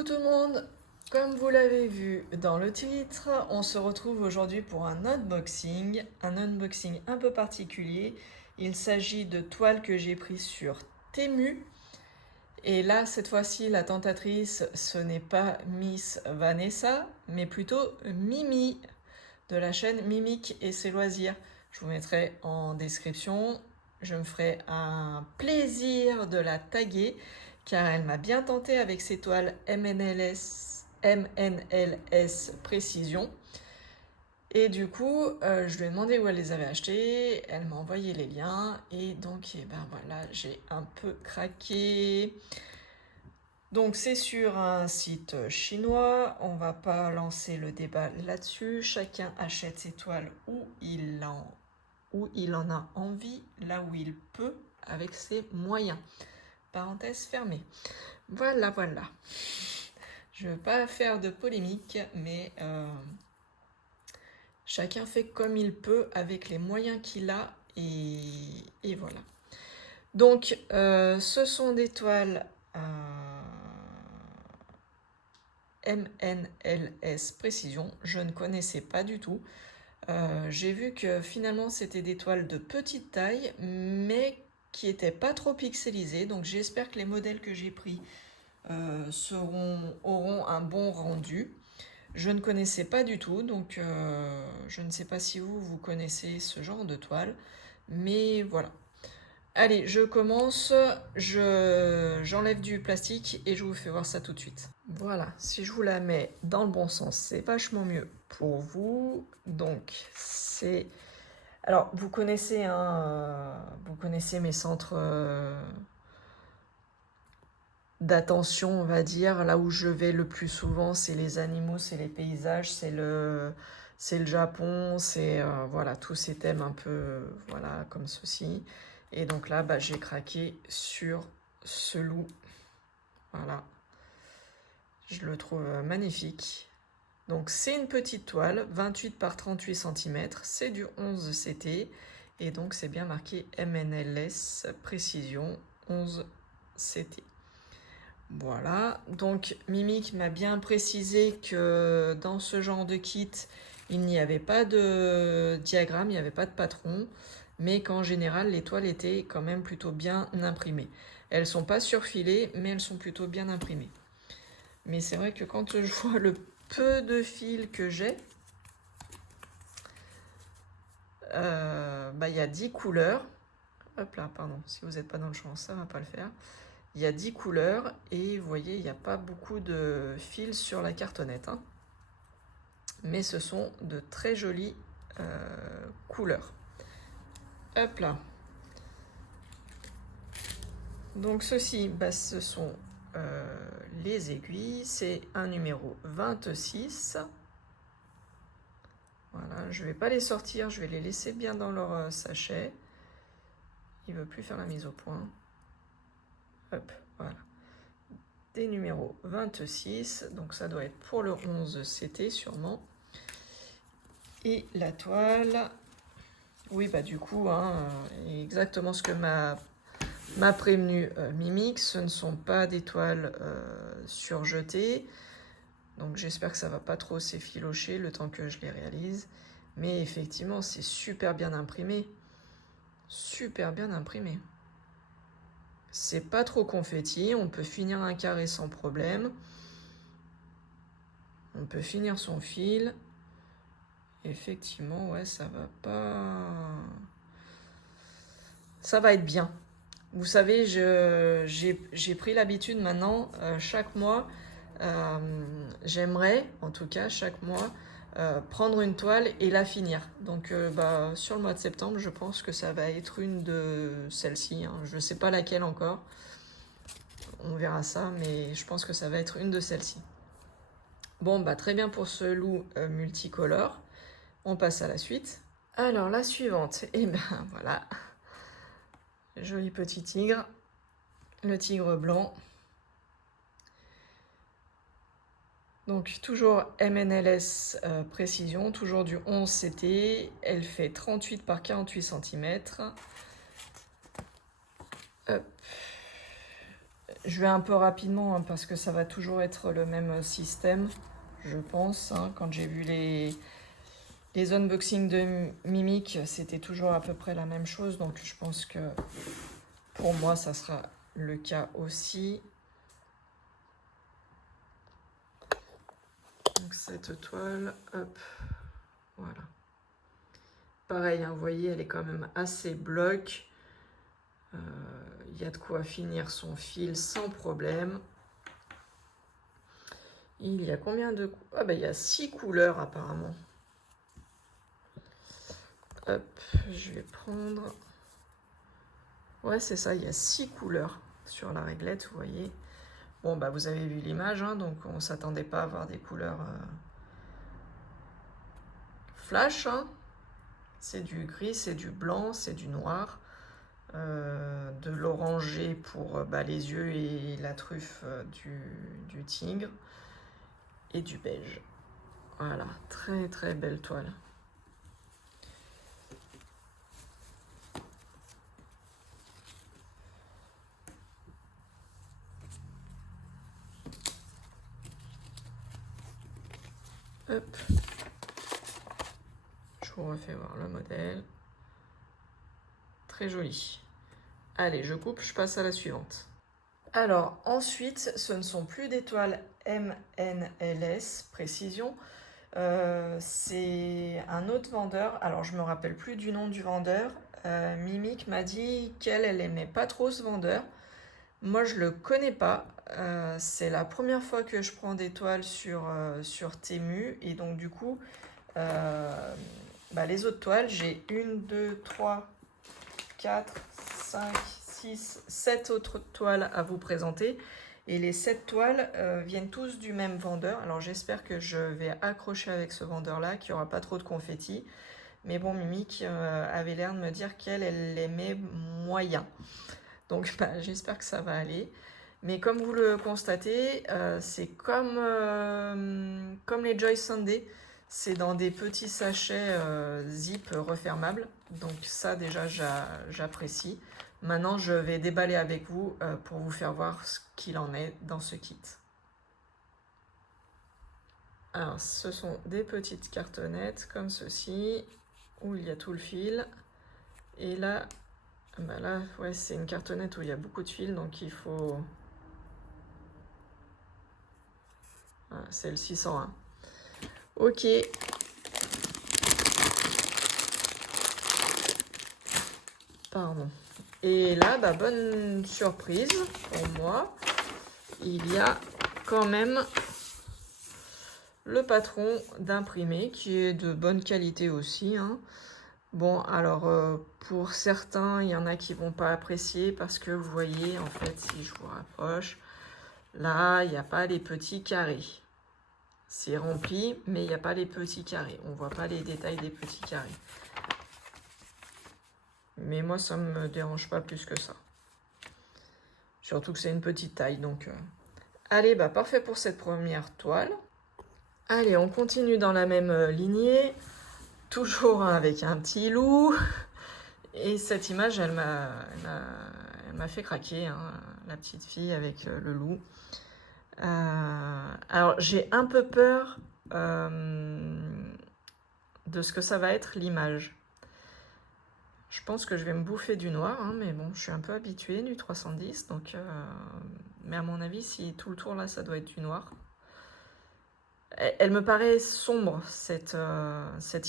Coucou tout le monde, comme vous l'avez vu dans le titre, on se retrouve aujourd'hui pour un unboxing un peu particulier. Il s'agit de toiles que j'ai prises sur Temu. Et là, cette fois-ci, la tentatrice, ce n'est pas Miss Vanessa, mais plutôt Mimi, de la chaîne Mimic et ses loisirs. Je vous mettrai en description. Je me ferai un plaisir de la taguer car elle m'a bien tenté avec ses toiles MNLS Précision. Et du coup, je lui ai demandé où elle les avait achetées. Elle m'a envoyé les liens et donc, eh ben voilà, j'ai un peu craqué. Donc c'est sur un site chinois, on va pas lancer le débat là-dessus, chacun achète ses toiles où il en a envie, là où il peut, avec ses moyens. Parenthèse fermée. Voilà, voilà. Je ne veux pas faire de polémique, mais chacun fait comme il peut avec les moyens qu'il a et voilà. Donc ce sont des toiles MNLS Précision, je ne connaissais pas du tout. J'ai vu que finalement c'était des toiles de petite taille, mais qui n'étaient pas trop pixelisées, donc j'espère que les modèles que j'ai pris auront un bon rendu. Je ne connaissais pas du tout, donc je ne sais pas si vous connaissez ce genre de toile, mais voilà. Allez, je commence, j'enlève du plastique et je vous fais voir ça tout de suite. Voilà, si je vous la mets dans le bon sens, c'est vachement mieux pour vous. Donc, c'est... Alors, vous connaissez mes centres d'attention, on va dire. Là où je vais le plus souvent, c'est les animaux, c'est les paysages, c'est le Japon, c'est voilà, tous ces thèmes un peu voilà, comme ceci. Et donc là, bah, j'ai craqué sur ce loup. Voilà. Je le trouve magnifique. Donc c'est une petite toile, 28 par 38 cm, c'est du 11 CT. Et donc c'est bien marqué MNLS Précision 11 CT. Voilà, donc Mimic m'a bien précisé que dans ce genre de kit, il n'y avait pas de diagramme, il n'y avait pas de patron, mais qu'en général, les toiles étaient quand même plutôt bien imprimées. Elles ne sont pas surfilées, mais elles sont plutôt bien imprimées. Mais c'est vrai que quand je vois le peu de fils que j'ai, bah, y a 10 couleurs. Hop là, pardon, si vous n'êtes pas dans le champ, ça ne va pas le faire. Il y a 10 couleurs et vous voyez, il n'y a pas beaucoup de fils sur la cartonnette. Hein. Mais ce sont de très jolies couleurs. Hop là. Donc ceci, bah, ce sont les aiguilles. C'est un numéro 26. Voilà, je ne vais pas les sortir, je vais les laisser bien dans leur sachet. Il ne veut plus faire la mise au point. Hop, voilà. Des numéros 26, donc ça doit être pour le 11 CT sûrement. Et la toile, oui bah du coup, hein, exactement ce que m'a prévenu Mimic, ce ne sont pas des toiles surjetées, donc j'espère que ça va pas trop s'effilocher le temps que je les réalise. Mais effectivement, c'est super bien imprimé. Super bien imprimé. C'est pas trop confetti, on peut finir un carré sans problème. On peut finir son fil. Effectivement, ouais, ça va pas... Ça va être bien. Vous savez, j'ai pris l'habitude maintenant, chaque mois, j'aimerais, en tout cas, chaque mois, prendre une toile et la finir. Donc, bah, sur le mois de septembre, je pense que ça va être une de celles-ci. Hein. Je ne sais pas laquelle encore. On verra ça, mais je pense que ça va être une de celles-ci. Bon, bah, très bien pour ce loup multicolore. On passe à la suite. Alors, la suivante, et ben voilà. Joli petit tigre. Le tigre blanc. Donc toujours MNLS précision, toujours du 11 CT. Elle fait 38 par 48 cm. Hop. Je vais un peu rapidement hein, parce que ça va toujours être le même système, je pense. Hein. Quand j'ai vu les unboxings de Mimic, c'était toujours à peu près la même chose. Donc je pense que pour moi, ça sera le cas aussi. Donc cette toile, hop, voilà. Pareil, hein, vous voyez, elle est quand même assez bloc. Il y a de quoi finir son fil sans problème. Il y a combien de... Ah ben il y a 6 couleurs apparemment. Hop, je vais prendre... Ouais, c'est ça, il y a 6 couleurs sur la réglette, vous voyez. Bon, bah vous avez vu l'image, hein, donc on ne s'attendait pas à avoir des couleurs flash. Hein. C'est du gris, c'est du blanc, c'est du noir. De l'orangé pour les yeux et la truffe du tigre. Et du beige. Voilà, très très belle toile. Hop. Je vous refais voir le modèle. Très joli. Allez, je coupe, je passe à la suivante. Alors, ensuite, ce ne sont plus des toiles MNLS, précision. C'est un autre vendeur. Alors, je me rappelle plus du nom du vendeur. Mimic m'a dit qu'elle aimait pas trop ce vendeur. Moi, je le connais pas. C'est la première fois que je prends des toiles sur Temu. Et donc, du coup, les autres toiles, j'ai 1, 2, 3, 4, 5, 6, 7 autres toiles à vous présenter. Et les 7 toiles viennent tous du même vendeur. Alors, j'espère que je vais accrocher avec ce vendeur-là, qu'il n'y aura pas trop de confetti. Mais bon, Mimic avait l'air de me dire qu'elle aimait moyen. Donc j'espère que ça va aller. Mais comme vous le constatez, c'est comme les Joy Sunday. C'est dans des petits sachets zip refermables. Donc ça déjà j'apprécie. Maintenant je vais déballer avec vous pour vous faire voir ce qu'il en est dans ce kit. Alors ce sont des petites cartonnettes comme ceci, où il y a tout le fil. Et là, là ouais, c'est une cartonnette où il y a beaucoup de fil, donc il faut... Voilà, c'est le 601. Ok. Pardon. Et là, bonne surprise pour moi, il y a quand même le patron d'imprimé qui est de bonne qualité aussi. Hein. Bon, alors pour certains, il y en a qui vont pas apprécier parce que vous voyez, en fait, si je vous rapproche, là, il n'y a pas les petits carrés. C'est rempli, mais il n'y a pas les petits carrés. On ne voit pas les détails des petits carrés. Mais moi, ça ne me dérange pas plus que ça. Surtout que c'est une petite taille. Donc, allez, parfait pour cette première toile. Allez, on continue dans la même lignée. Toujours avec un petit loup. Et cette image, elle m'a fait craquer. Hein, la petite fille avec le loup. Alors, j'ai un peu peur de ce que ça va être l'image. Je pense que je vais me bouffer du noir, hein, mais bon, je suis un peu habituée du 310, donc... mais à mon avis, si tout le tour, là, ça doit être du noir. Elle me paraît sombre, cette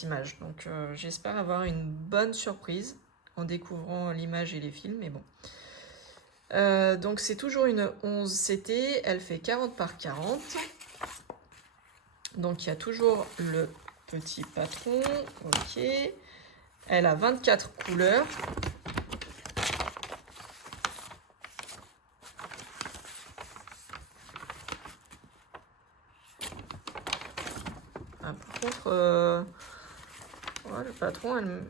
image, donc j'espère avoir une bonne surprise en découvrant l'image et les films, mais bon. Donc c'est toujours une 11 CT, elle fait 40 par 40. Donc il y a toujours le petit patron, ok. Elle a 24 couleurs. Ah, par contre, ouais, le patron,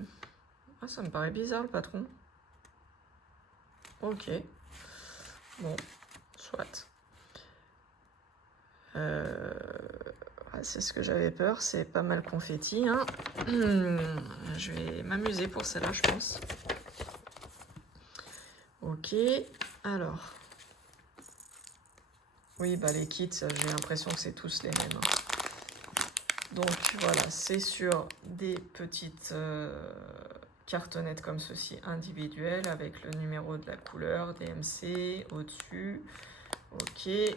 ah, ça me paraît bizarre le patron. Ok. Bon, soit. C'est ce que j'avais peur, c'est pas mal confetti. Hein. Je vais m'amuser pour celle-là, je pense. Ok, alors. Oui, bah les kits, j'ai l'impression que c'est tous les mêmes. Donc voilà, c'est sur des petites cartonnettes comme ceci, individuelles, avec le numéro de la couleur, DMC, au-dessus. Ok. Et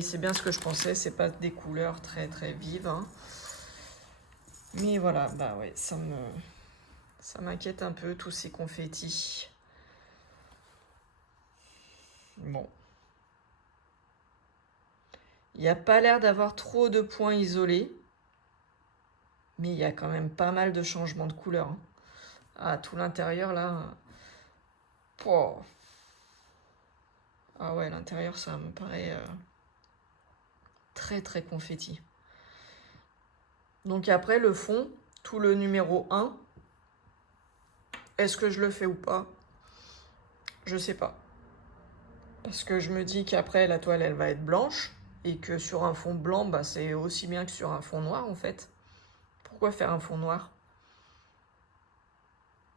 c'est bien ce que je pensais, c'est pas des couleurs très très vives. Hein. Mais voilà, bah ouais, ça m'inquiète un peu, tous ces confettis. Bon. Il n'y a pas l'air d'avoir trop de points isolés. Mais il y a quand même pas mal de changements de couleur. Hein. Ah, tout l'intérieur, là... Oh. Ah ouais, l'intérieur, ça me paraît très, très confetti. Donc après, le fond, tout le numéro 1, est-ce que je le fais ou pas? Je sais pas. Parce que je me dis qu'après, la toile, elle va être blanche. Et que sur un fond blanc, bah, c'est aussi bien que sur un fond noir, en fait. Pourquoi faire un fond noir?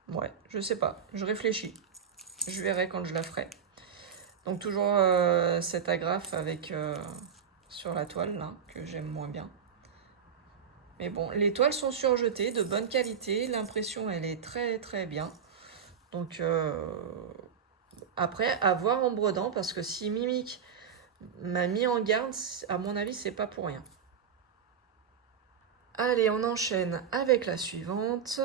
Ouais, je sais pas. Je réfléchis. Je verrai quand je la ferai. Donc toujours cette agrafe avec sur la toile, là, que j'aime moins bien. Mais bon, les toiles sont surjetées, de bonne qualité. L'impression, elle est très très bien. Donc après, à voir en brodant, parce que si Mimic m'a mis en garde, à mon avis, c'est pas pour rien. Allez, on enchaîne avec la suivante.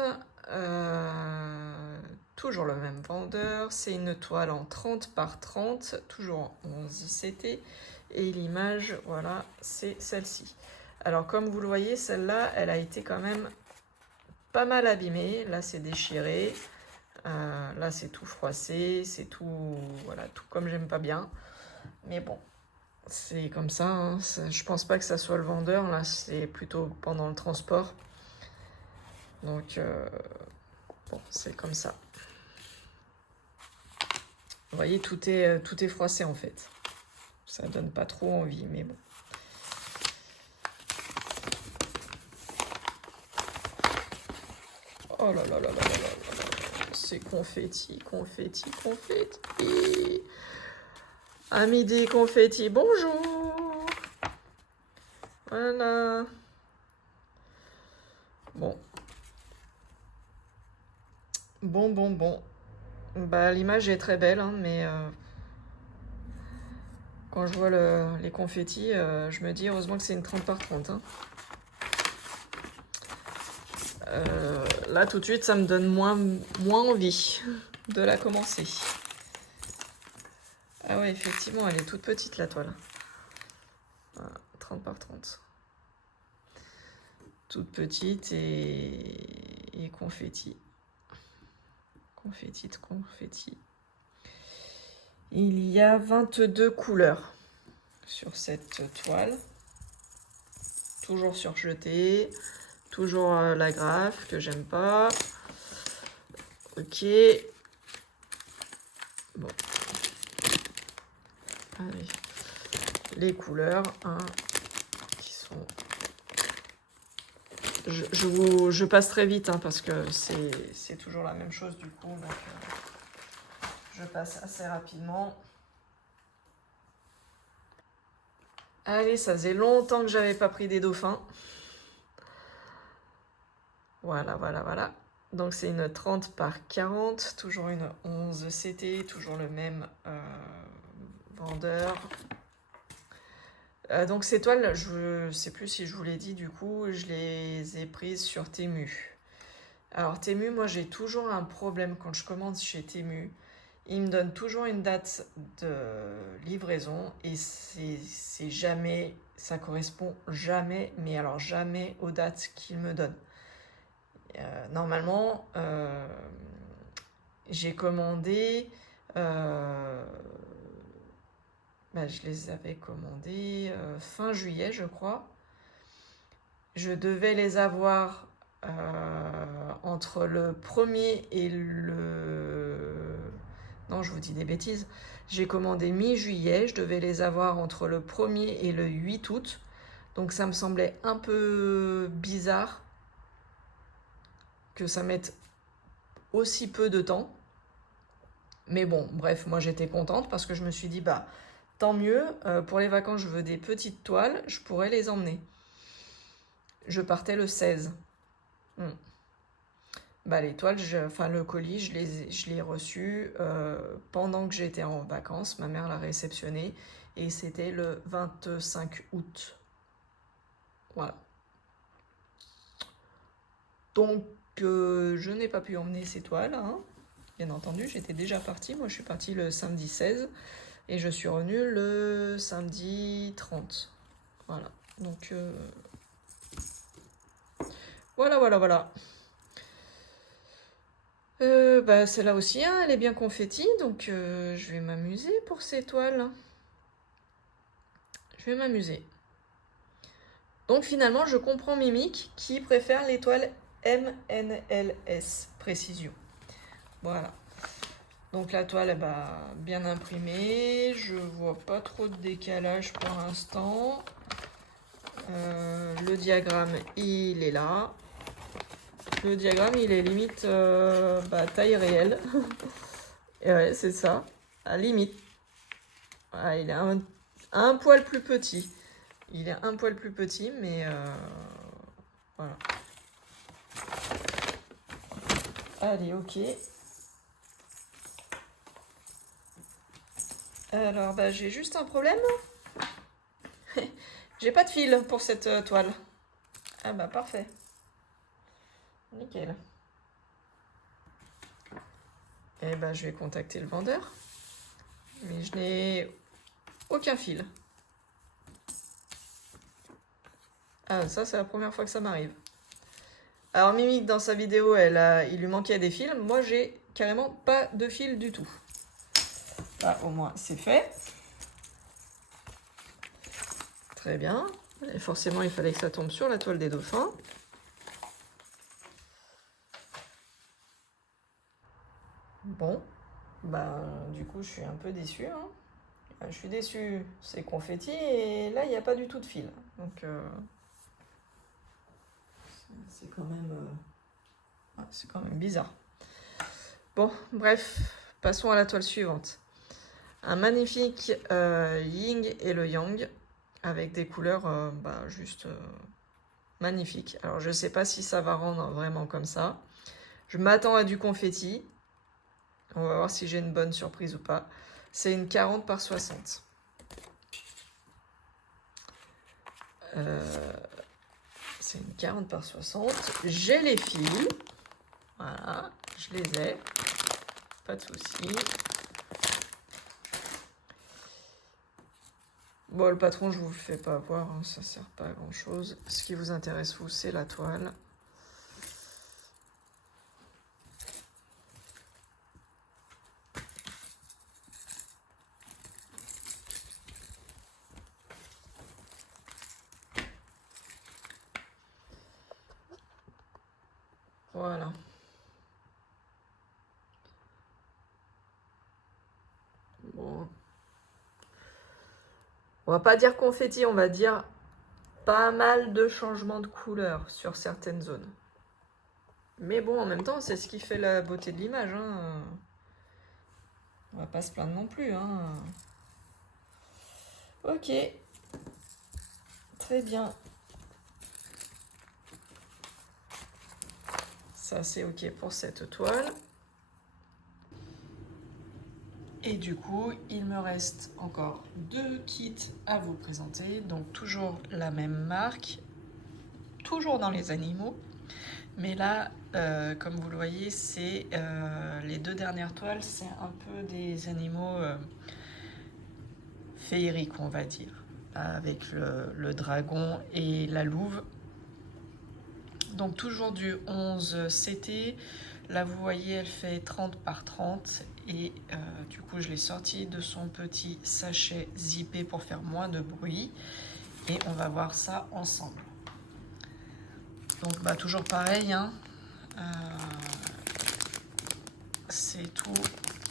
Toujours le même vendeur. C'est une toile en 30 par 30, toujours en 11 CT. Et l'image, voilà, c'est celle-ci. Alors, comme vous le voyez, celle-là, elle a été quand même pas mal abîmée. Là, c'est déchiré. Là, c'est tout froissé. C'est tout, voilà, tout comme j'aime pas bien. Mais bon, c'est comme ça. Hein. Je pense pas que ça soit le vendeur. Là, c'est plutôt pendant le transport. Donc, bon, c'est comme ça. Vous voyez, tout est froissé en fait. Ça donne pas trop envie, mais bon. Oh là là là là là là là. C'est confetti, confetti, confetti. À midi, confetti, bonjour. Voilà. Bon. Bon. Bah, l'image est très belle, hein, mais quand je vois les confettis, je me dis heureusement que c'est une 30 par 30. Hein. Là, tout de suite, ça me donne moins envie de la commencer. Ah ouais, effectivement, elle est toute petite, la toile. Voilà, 30 par 30. Toute petite et confetti. Confetti de confetti. Il y a 22 couleurs sur cette toile. Toujours surjetée. Toujours l'agrafe que j'aime pas. Ok. Bon. Allez. Les couleurs, hein, qui sont... Je passe très vite, hein, parce que c'est toujours la même chose du coup. Donc, je passe assez rapidement. Allez, ça faisait longtemps que j'avais pas pris des dauphins. Voilà. Donc c'est une 30 par 40, toujours une 11 CT, toujours le même vendeur. Donc ces toiles, je ne sais plus si je vous l'ai dit, du coup, je les ai prises sur Temu. Alors Temu, moi j'ai toujours un problème quand je commande chez Temu. Il me donne toujours une date de livraison et c'est jamais, ça correspond jamais, mais alors jamais aux dates qu'il me donne. Normalement, j'ai commandé, je les avais commandés fin juillet, je crois. Je devais les avoir entre le 1er et le... Non, je vous dis des bêtises. J'ai commandé mi-juillet, je devais les avoir entre le 1er et le 8 août. Donc ça me semblait un peu bizarre que ça mette aussi peu de temps. Mais bon, bref, moi j'étais contente parce que je me suis dit, bah, tant mieux. Pour les vacances, je veux des petites toiles, je pourrais les emmener. Je partais le 16. Bah, les toiles, enfin le colis, je l'ai reçu pendant que j'étais en vacances. Ma mère l'a réceptionné et c'était le 25 août. Voilà. Donc, je n'ai pas pu emmener ces toiles, hein. Bien entendu, j'étais déjà partie. Moi, je suis partie le samedi 16 et je suis revenue le samedi 30. Voilà. Donc, voilà. Bah, celle-là aussi, hein, elle est bien confetti, donc je vais m'amuser pour ces toiles. Je vais m'amuser. Donc finalement, je comprends Mimic qui préfère les toiles MNLS Précision. Voilà. Donc la toile est bien imprimée. Je vois pas trop de décalage pour l'instant. Le diagramme, il est là. Le diagramme, il est limite taille réelle. Et ouais, c'est ça. À limite. Ah, il est un poil plus petit. Il est un poil plus petit, mais voilà. Allez, ok. Alors, j'ai juste un problème. J'ai pas de fil pour cette toile. Ah bah parfait. Nickel. Et je vais contacter le vendeur. Mais je n'ai aucun fil. Ah, ça, c'est la première fois que ça m'arrive. Alors, Mimic, dans sa vidéo, il lui manquait des fils. Moi, j'ai carrément pas de fil du tout. Ah, au moins, c'est fait. Très bien. Et forcément, il fallait que ça tombe sur la toile des dauphins. Bon. Du coup, je suis un peu déçue, hein. Je suis déçue, c'est confetti et là il n'y a pas du tout de fil. Donc c'est quand même bizarre. Bon, bref, passons à la toile suivante. Un magnifique yin et le yang avec des couleurs juste magnifiques. Alors je ne sais pas si ça va rendre vraiment comme ça. Je m'attends à du confetti. On va voir si j'ai une bonne surprise ou pas. C'est une 40 par 60. C'est une 40 par 60. J'ai les fils. Voilà, je les ai. Pas de souci. Bon, le patron, je vous le fais pas voir. Hein, ça sert pas à grand chose. Ce qui vous intéresse, vous, c'est la toile. Voilà. Bon. On va pas dire confetti, on va dire pas mal de changements de couleur sur certaines zones. Mais bon, en même temps, c'est ce qui fait la beauté de l'image. Hein. On va pas se plaindre non plus. Hein. Ok. Très bien. Ça, c'est ok pour cette toile. Et du coup, il me reste encore 2 kits à vous présenter. Donc toujours la même marque, toujours dans les animaux. Mais là, comme vous le voyez, c'est les 2 dernières toiles, c'est un peu des animaux féeriques, on va dire. Avec le dragon et la louve. Donc toujours du 11 CT. Là, vous voyez, elle fait 30 par 30. Et du coup, je l'ai sortie de son petit sachet zippé pour faire moins de bruit. Et on va voir ça ensemble. Donc, toujours pareil. Hein. C'est tout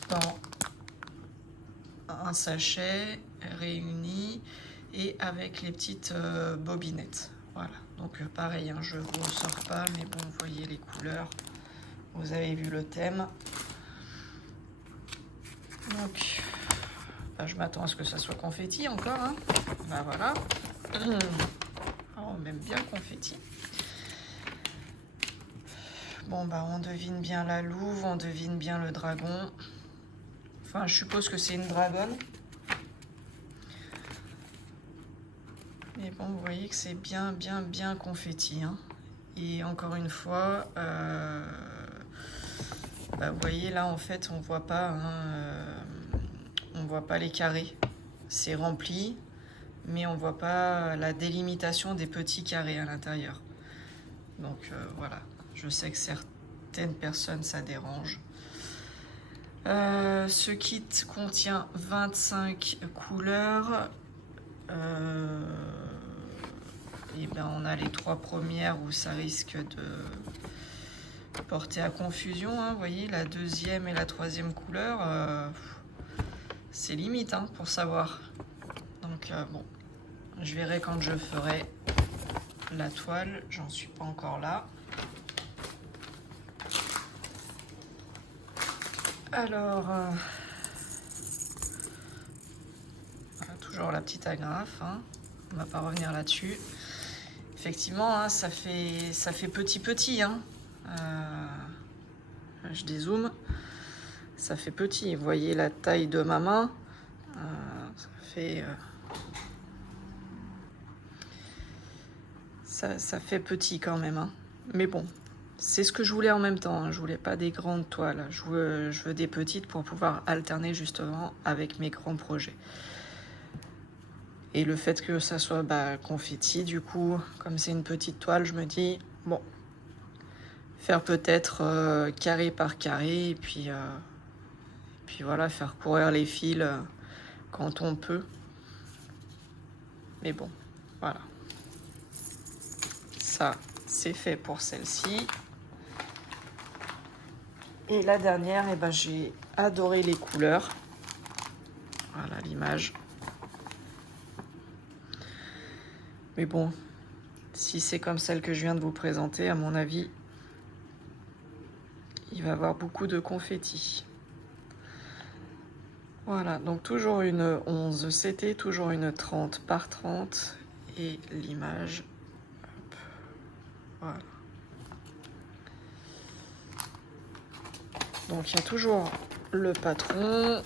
dans un sachet réuni et avec les petites bobinettes. Voilà. Donc, pareil, hein, je ne vous ressors pas, mais bon, vous voyez les couleurs. Vous avez vu le thème. Donc, Bah, je m'attends à ce que ça soit confetti encore. Hein. Bah voilà. Oh, on aime bien le confetti. Bon, bah on devine bien la louve, on devine bien le dragon. Enfin, je suppose que c'est une dragonne. Mais bon, vous voyez que c'est bien confetti. Hein. Et encore une fois, bah, vous voyez là, en fait, on voit pas, hein, on voit pas les carrés. C'est rempli, mais on voit pas la délimitation des petits carrés à l'intérieur. Donc voilà, je sais que certaines personnes, ça dérange. Ce kit contient 25 couleurs. Et ben on a les 3 premières où ça risque de porter à confusion. Hein, vous voyez, la deuxième et la troisième couleur, c'est limite hein, pour savoir. Donc bon, je verrai quand je ferai la toile. J'en suis pas encore là. Alors, voilà, toujours la petite agrafe. Hein. On va pas revenir là-dessus. Effectivement, hein, ça fait petit. Hein. Je dézoome. Ça fait petit. Vous voyez la taille de ma main. Ça fait petit quand même. Hein. Mais bon, c'est ce que je voulais en même temps. Hein. Je voulais pas des grandes toiles. Je veux des petites pour pouvoir alterner justement avec mes grands projets. Et le fait que ça soit confetti, du coup, comme c'est une petite toile, je me dis, bon, faire peut-être carré par carré, et puis voilà, faire courir les fils quand on peut. Mais bon, voilà. Ça, c'est fait pour celle-ci. Et la dernière, eh ben, j'ai adoré les couleurs. Voilà l'image. Mais bon, si c'est comme celle que je viens de vous présenter, à mon avis, il va y avoir beaucoup de confettis. Voilà, donc toujours une 11 CT, toujours une 30 par 30 et l'image. Voilà. Donc il y a toujours le patron.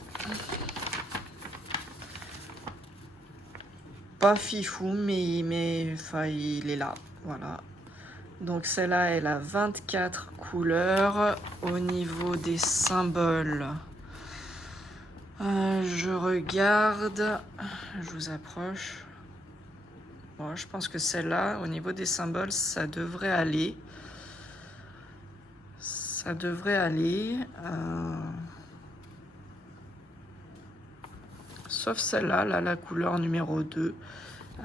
Pas fifou, mais enfin, il est là. Voilà. Donc celle-là, elle a 24 couleurs. Au niveau des symboles, je regarde. Je vous approche. Bon, je pense que celle-là, au niveau des symboles, ça devrait aller. Ça devrait aller. Sauf celle-là, là, la couleur numéro 2.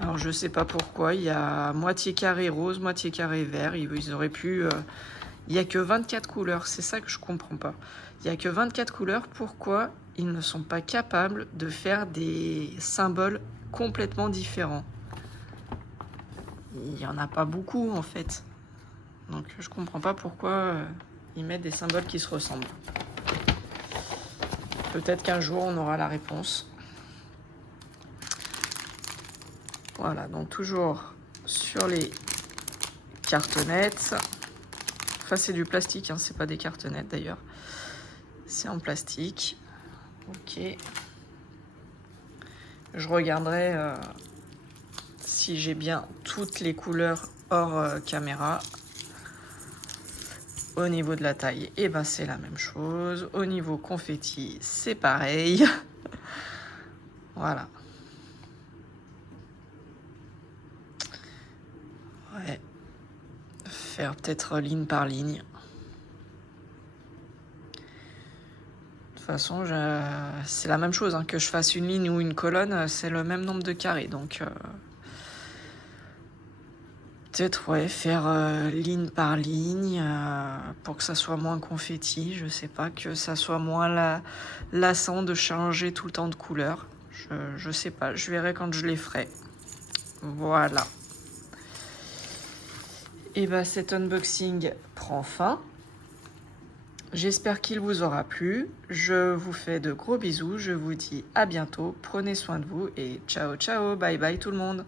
Alors, je sais pas pourquoi. Il y a moitié carré rose, moitié carré vert. Ils auraient pu... Il n'y a que 24 couleurs. C'est ça que je comprends pas. Il n'y a que 24 couleurs. Pourquoi ils ne sont pas capables de faire des symboles complètement différents? Il n'y en a pas beaucoup, en fait. Donc, je comprends pas pourquoi ils mettent des symboles qui se ressemblent. Peut-être qu'un jour, on aura la réponse. Voilà, donc toujours sur les cartonnettes. Enfin, c'est du plastique, hein, c'est pas des cartonnettes d'ailleurs. C'est en plastique. Ok. Je regarderai si j'ai bien toutes les couleurs hors caméra. Au niveau de la taille, et ben c'est la même chose. Au niveau confetti, c'est pareil. Voilà. Ouais. Faire peut-être ligne par ligne. De toute façon, c'est la même chose. Hein, que je fasse une ligne ou une colonne, c'est le même nombre de carrés. Donc, peut-être, ouais, faire ligne par ligne pour que ça soit moins confetti. Je sais pas, que ça soit moins lassant de changer tout le temps de couleur. Je sais pas, je verrai quand je les ferai. Voilà. Et bah cet unboxing prend fin. J'espère qu'il vous aura plu. Je vous fais de gros bisous. Je vous dis à bientôt. Prenez soin de vous et ciao ciao. Bye bye tout le monde.